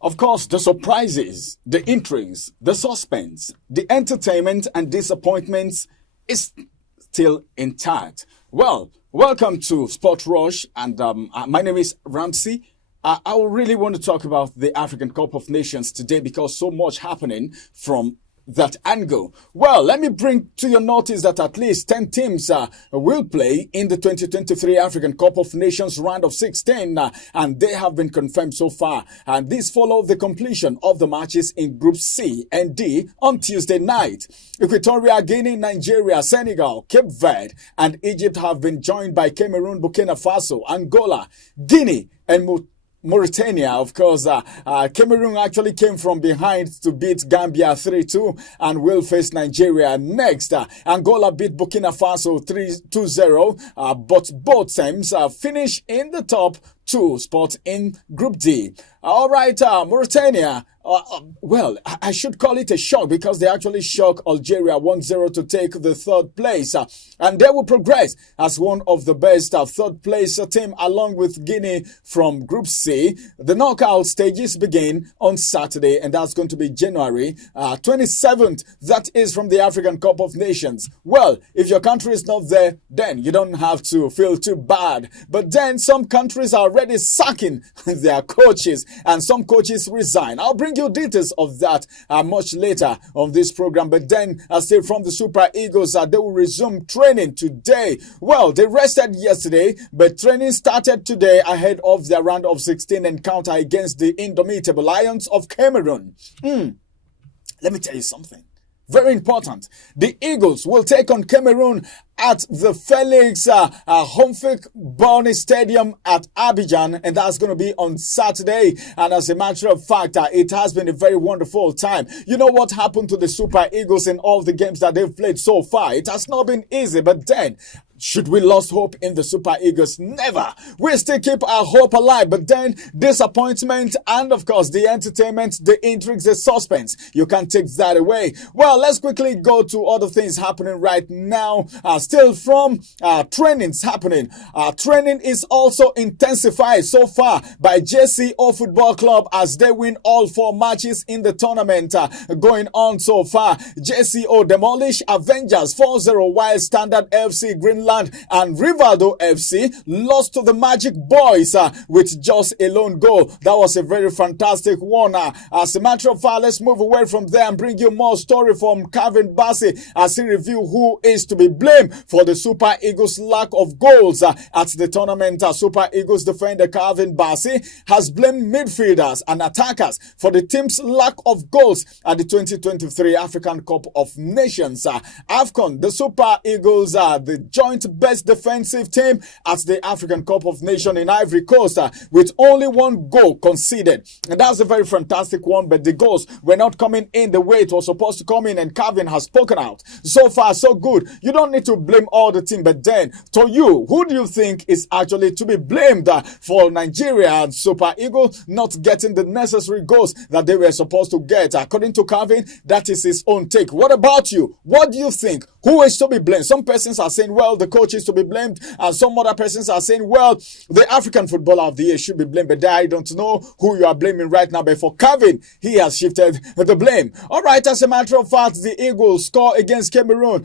Of course, the surprises, the intrigues, the suspense, the entertainment and disappointments is still intact. Well, welcome to Sport Rush, and my name is Ramsey. I really want to talk about the African Cup of Nations today because so much happening from that angle. Well, let me bring to your notice that at least 10 teams will play in the 2023 African Cup of Nations round of 16, and they have been confirmed so far. And this follows the completion of the matches in Group C and D on Tuesday night. Equatorial Guinea, Nigeria, Senegal, Cape Verde, and Egypt have been joined by Cameroon, Burkina Faso, Angola, Guinea, and Mauritania. Of course, Cameroon actually came from behind to beat Gambia 3-2 and will face Nigeria next. Angola beat Burkina Faso 2-0, but both teams finish in the top two spots in Group D. All right, Mauritania. Well, I should call it a shock because they actually shocked Algeria 1-0 to take the third place. And they will progress as one of the best third place team along with Guinea from Group C. The knockout stages begin on Saturday, and that's going to be January 27th. That is from the African Cup of Nations. Well, if your country is not there, then you don't have to feel too bad. But then some countries are already sacking their coaches, and some coaches resign. I'll bring you details of that much later on this program. But then still from the Super Eagles, they will resume training today. Well, they rested yesterday, but training started today ahead of their round of 16 encounter against the indomitable Lions of Cameroon. Let me tell you something very important. The Eagles will take on Cameroon at the Felix Houphouët-Boigny Stadium at Abidjan, and that's going to be on Saturday. And as a matter of fact, it has been a very wonderful time. You know what happened to the Super Eagles in all the games that they've played so far? It has not been easy, but then should we lost hope in the Super Eagles? Never. We still keep our hope alive, but then disappointment and of course the entertainment, the intrigues, the suspense, you can't take that away. Well, let's quickly go to other things happening right now. Still from trainings happening. Training is also intensified so far by JCO Football Club as they win all 4 matches in the tournament going on so far. JCO demolish Avengers 4-0 while Standard FC, Greenland and Rivaldo FC lost to the Magic Boys with just a lone goal. That was a very fantastic one. As a matter of fact, let's move away from there and bring you more story from Bassey as he review who is to be blamed for the Super Eagles' lack of goals at the tournament. Super Eagles defender Bassey has blamed midfielders and attackers for the team's lack of goals at the 2023 African Cup of Nations. AFCON, the Super Eagles are the joint best defensive team at the African Cup of Nations in Ivory Coast with only 1 goal conceded. And that's a very fantastic one, but the goals were not coming in the way it was supposed to come in, and Calvin has spoken out. So far, so good. You don't need to blame all the team, but then to you, who do you think is actually to be blamed for Nigeria and Super Eagles not getting the necessary goals that they were supposed to get? According to Calvin, that is his own take. What about you? What do you think? Who is to be blamed? Some persons are saying, well, the coach is to be blamed, and some other persons are saying, well, the African Footballer of the Year should be blamed, but I don't know who you are blaming right now. But for Calvin, he has shifted the blame. All right, as a matter of fact, the Eagles score against Cameroon.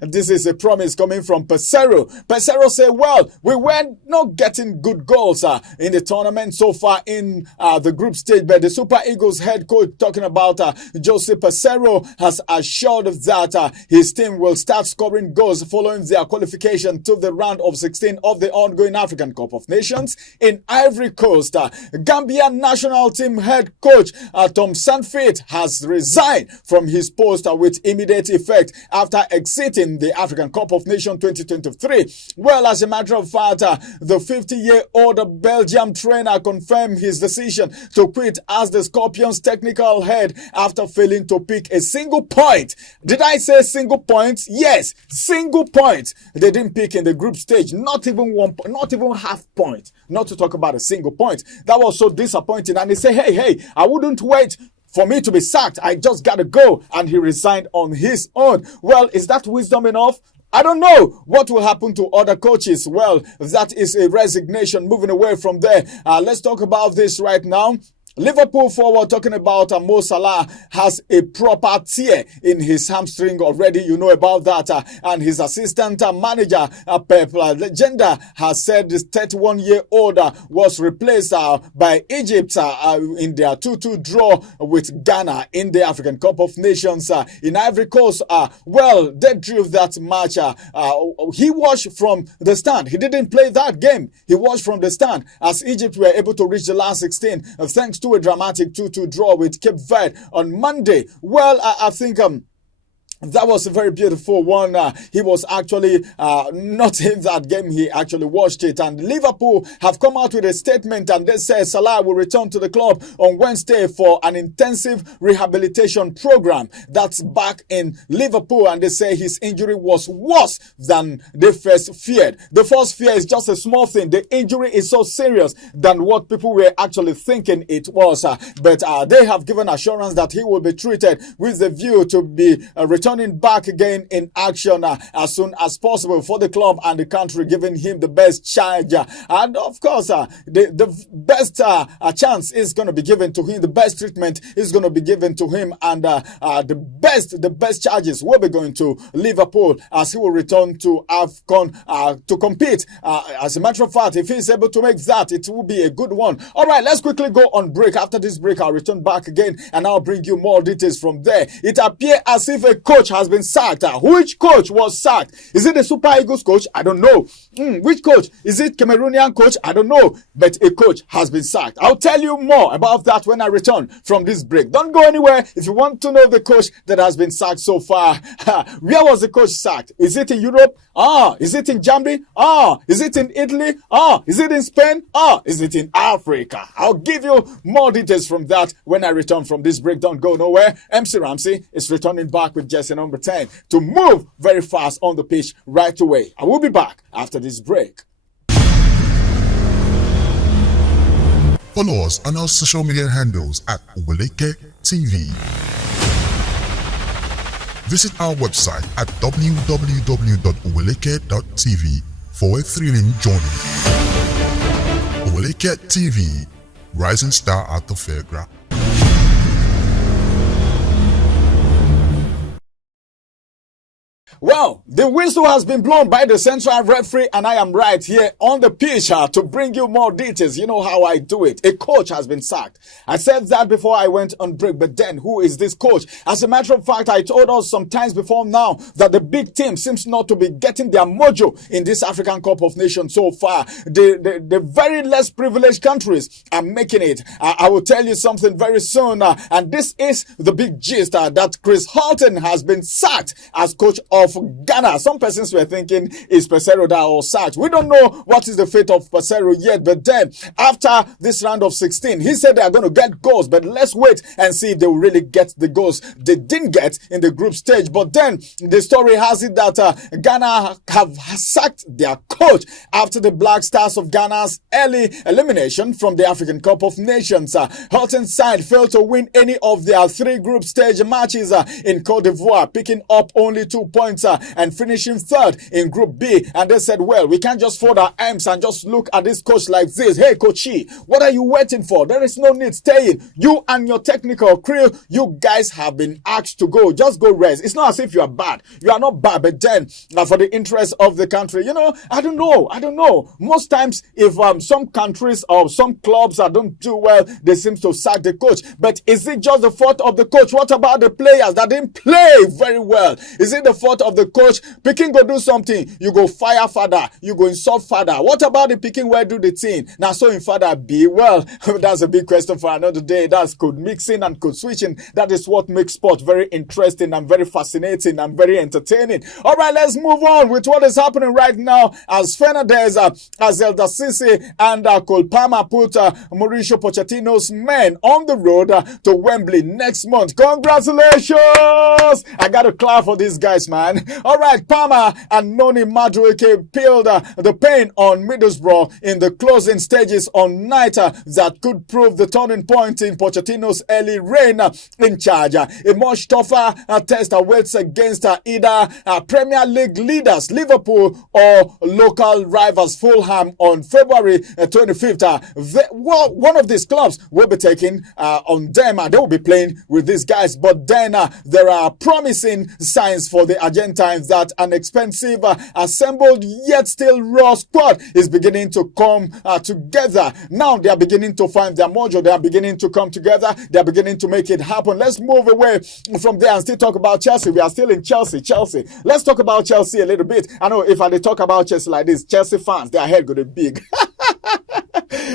This is a promise coming from Pesero. Pesero said, well, we were not getting good goals in the tournament so far in the group stage, but the Super Eagles head coach, talking about Jose Pesero, has assured that his team will start scoring goals following their qualification to the round of 16 of the ongoing African Cup of Nations in Ivory Coast. Gambia national team head coach Tom Sanfit has resigned from his post with immediate effect after exiting the African Cup of Nations 2023. Well, as a matter of fact, the 50-year-old Belgium trainer confirmed his decision to quit as the Scorpions technical head after failing to pick a single point. Did I say single point? Yes, single point. They didn't pick in the group stage, not even 1 point, not even half point, not to talk about a single point. That was so disappointing. And they say, hey, I wouldn't wait for me to be sacked. I just gotta go. And he resigned on his own. Well, is that wisdom enough? I don't know what will happen to other coaches. Well, that is a resignation, moving away from there. Let's talk about this right now. Liverpool forward, talking about Mo Salah, has a proper tear in his hamstring already. You know about that. And his assistant manager, Pep Legenda, has said this 31-year-old was replaced by Egypt in their 2-2 draw with Ghana in the African Cup of Nations in Ivory Coast. Well, they drew that match. He watched from the stand. He didn't play that game. He watched from the stand as Egypt were able to reach the last 16 thanks to a dramatic 2-2 draw with Cape Verde on Monday. Well, I think that was a very beautiful one. He was actually not in that game. He actually watched it. And Liverpool have come out with a statement, and they say Salah will return to the club on Wednesday for an intensive rehabilitation program. That's back in Liverpool. And they say his injury was worse than they first feared. The first fear is just a small thing. The injury is so serious than what people were actually thinking it was. But they have given assurance that he will be treated with the view to be returning back again in action as soon as possible for the club and the country, giving him the best charge. And of course, the best chance is going to be given to him. The best treatment is going to be given to him. And the best charges will be going to Liverpool as he will return to AFCON to compete. As a matter of fact, if he's able to make that, it will be a good one. All right, let's quickly go on break. After this break, I'll return back again and I'll bring you more details from there. It appears as if a coach has been sacked. Which coach was sacked? Is it the Super Eagles coach? I don't know. Which coach? Is it Cameroonian coach? I don't know. But a coach has been sacked. I'll tell you more about that when I return from this break. Don't go anywhere if you want to know the coach that has been sacked so far. Where was the coach sacked? Is it in Europe? Is it in Germany? Is it in Italy? Is it in Spain? Is it in Africa? I'll give you more details from that when I return from this break. Don't go nowhere. MC Ramsey is returning back with Jesse number 10 to move very fast on the pitch right away. I will be back after this break. Follow us on our social media handles at Oweleketv. Visit our website at www.oweleket.tv for a thrilling journey. Oweleketv, rising star at the fairground. Well, the whistle has been blown by the central referee, and I am right here on the pitch to bring you more details. You know how I do it. A coach has been sacked. I said that before I went on break, but then who is this coach? As a matter of fact, I told us some times before now that the big team seems not to be getting their mojo in this African Cup of Nations so far. The very less privileged countries are making it. I will tell you something very soon, and this is the big gist that Chris Hughton has been sacked as coach of Ghana. Some persons were thinking is Pesero that or sacked. We don't know what is the fate of Pesero yet, but then after this round of 16, he said they are going to get goals, but let's wait and see if they will really get the goals they didn't get in the group stage. But then the story has it that Ghana have sacked their coach after the Black Stars of Ghana's early elimination from the African Cup of Nations. Hughton's side failed to win any of their 3 group stage matches in Cote d'Ivoire, picking up only 2 points and finishing 3rd in Group B. And they said, well, we can't just fold our arms and just look at this coach like this. Hey, Coachy, what are you waiting for? There is no need staying. You and your technical crew, you guys have been asked to go. Just go rest. It's not as if you are bad. You are not bad, but then for the interest of the country, you know, I don't know. Most times, if some countries or some clubs don't do well, they seem to sack the coach. But is it just the fault of the coach? What about the players that didn't play very well? Is it the fault of the coach? Picking go do something, you go fire father, you go insult father. What about the picking where do the thing? Now so in father be? Well, that's a big question for another day. That's code mixing and code switching. That is what makes sport very interesting and very fascinating and very entertaining. All right, let's move on with what is happening right now as Fernandez, as El Sisi and Cole Palmer put Mauricio Pochettino's men on the road to Wembley next month. Congratulations! I got to clap for these guys, man. man. All right, Palmer and Noni Madueke peeled the pain on Middlesbrough in the closing stages on night that could prove the turning point in Pochettino's early reign in charge. A much tougher test awaits against either Premier League leaders Liverpool or local rivals Fulham on February 25th. One of these clubs will be taking on them and they will be playing with these guys. But then there are promising signs for the Argentines that an expensive, assembled yet still raw squad is beginning to come together. Now they are beginning to find their mojo. They are beginning to come together. They are beginning to make it happen. Let's move away from there and still talk about Chelsea. We are still in Chelsea. Let's talk about Chelsea a little bit. I know if I talk about Chelsea like this, Chelsea fans, their head going to be big.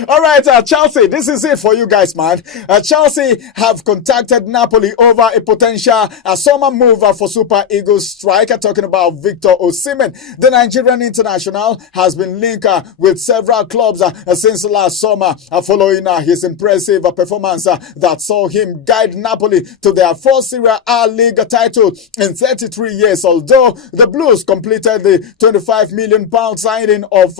All right, Chelsea, this is it for you guys, man. Chelsea have contacted Napoli over a potential summer move for Super Eagles striker, talking about Victor Osimhen. The Nigerian international has been linked with several clubs since last summer following his impressive performance that saw him guide Napoli to their first Serie A League title in 33 years. Although the Blues completed the £25 million signing of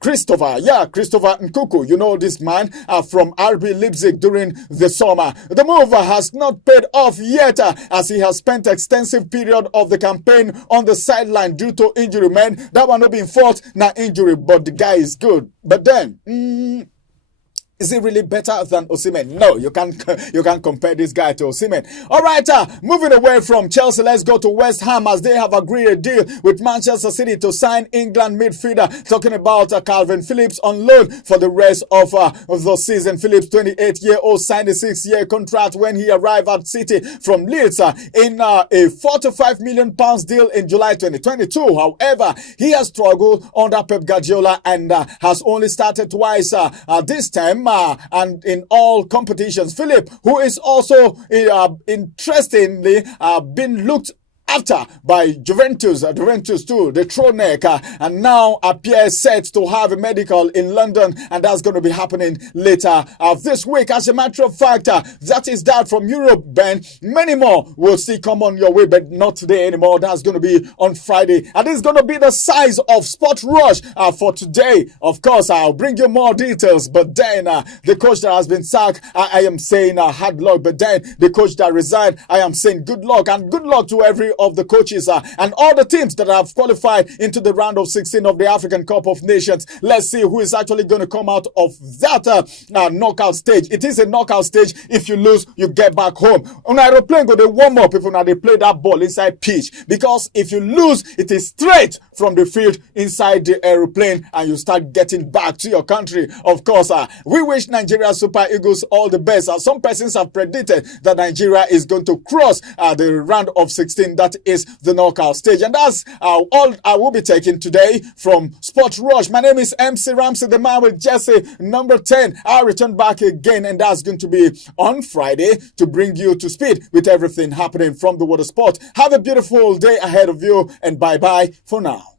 Christopher Nkuku, you know this man from RB Leipzig during the summer. The move has not paid off yet as he has spent extensive period of the campaign on the sideline due to injury, man. That one not being fault, not injury, but the guy is good. But then, is he really better than Osimhen? No, you can't compare this guy to Osimhen. All right, moving away from Chelsea, let's go to West Ham as they have agreed a deal with Manchester City to sign England midfielder. Talking about Calvin Phillips on loan for the rest of the season. Phillips, 28-year-old, signed a 6-year contract when he arrived at City from Leeds in a £45 million deal in July 2022. However, he has struggled under Pep Guardiola and has only started twice this time. And in all competitions, Philip, who is also interestingly been looked after by Juventus too, the throw neck, and now appears set to have a medical in London, and that's going to be happening later this week. As a matter of fact, that is that from Europe, Ben. Many more will still come on your way, but not today anymore. That's going to be on Friday, and this is going to be the size of Sport Rush for today. Of course, I'll bring you more details, but then the coach that has been sacked, I am saying hard luck, but then the coach that resigned, I am saying good luck, and good luck to every of the coaches and all the teams that have qualified into the round of 16 of the African Cup of Nations. Let's see who is actually going to come out of that knockout stage. It is a knockout stage. If you lose, you get back home. On aeroplane, go they warm up if they play that ball inside pitch, because if you lose, it is straight from the field inside the aeroplane and you start getting back to your country. Of course, we wish Nigeria Super Eagles all the best. Some persons have predicted that Nigeria is going to cross the round of 16. That is the knockout stage. And that's all I will be taking today from Sport Rush. My name is MC Ramsey, the man with Jesse, number 10. I'll return back again, and that's going to be on Friday to bring you to speed with everything happening from the world of sport. Have a beautiful day ahead of you, and bye-bye for now.